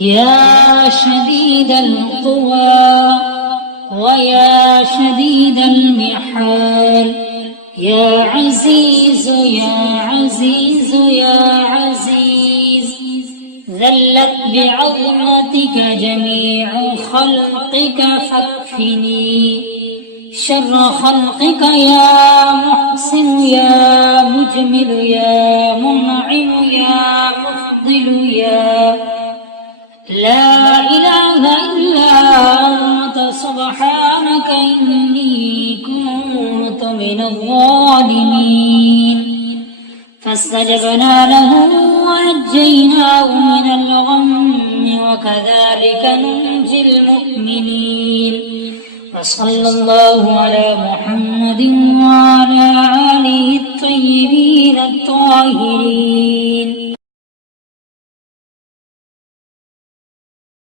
يا شديد القوى ويا شديد المحال، يا عزيز يا عزيز يا عزيز، ذلت بعظمتك جميع خلقك فاكفني شر خلقك يا محسن يا مجمل يا منعم يا مفضل يا لا إله إلا أنت سبحانك إني كنت من الظالمين. فاستجبنا له ونجيناه من الغم وكذلك ننجي المؤمنين. وصلى الله على محمد وعلى آله الطيبين الطاهرين.